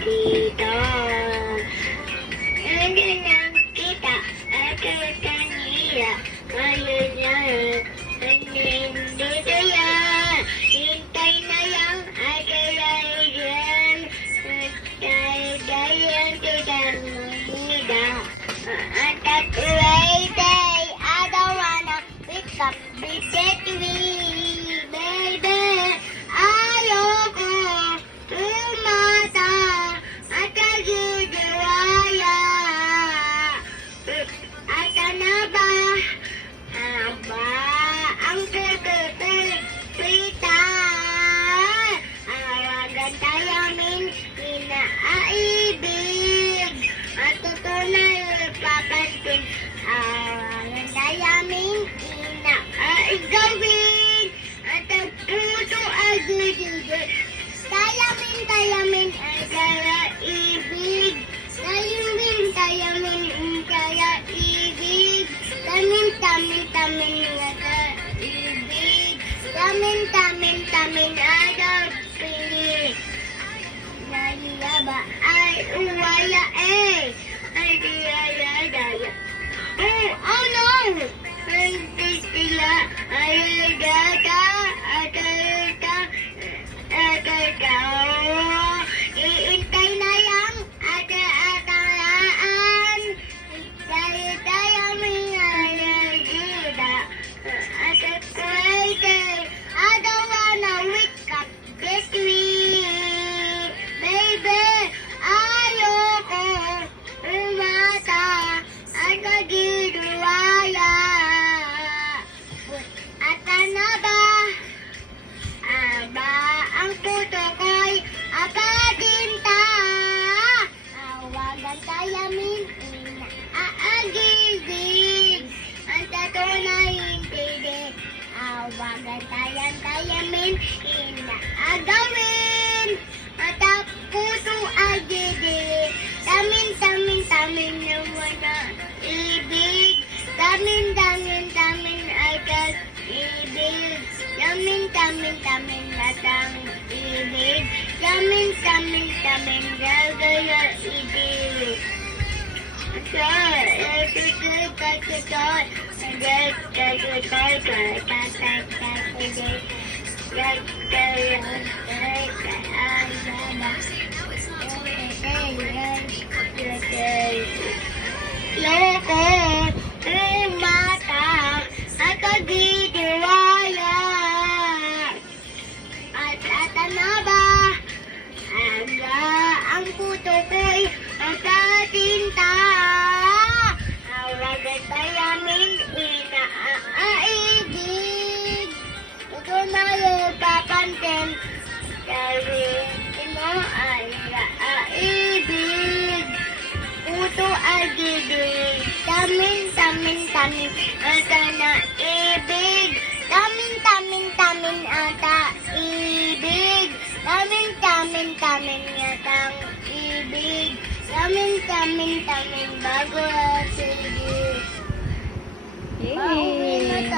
dito. Hindi lang kita at kanila. Ngayon yan, nandito yan. Hintay na lang at kailangan. Dahil kita manida. At that day, I don't wanna wake up with that baby. Ayoko umasa at kagigawaya. At ano ba? Ang pagkakita. Awagan tayo min inaaibig. At tutunay papansin. Awagan tayo min inaaigawin. At ang puso ay gigigil. Tayamin ay kaya-ibig. Tayamin kaya-ibig. Tamin nga kaya-ibig. Tamin aga-pilig. Nahiya ba ay uwaya eh. Ay diyaya. Oh no! Hindi sila ay gata at iintay na lang at atalaan. Dahil tayo may nalagida at crazy. I don't wanna wake up this week. Baby, ayoko umasa at kagigawaya. At ano ba? Ang puto ko'y apatinta. Awagan tayamin inaagigig. Ang tatunay hindi. Awagan tayamin inaagawin. At ang puso agigig. Tamin naman na ibig. Tamin ay kag-ibig. Tamin latang ibig. Tamin gagaya ibig. Loko, umata, at kagigawaya. At ano ba? Ang puto ko'y ang katinta. Awagan tayamin inaaibig. Ito na yung papansin. Gawin mo ay naaibig. Puto agigig. Tamin ata naibig. Tamin ata ibig. Tamin yatang ibig. Tamin bago sige. Yay!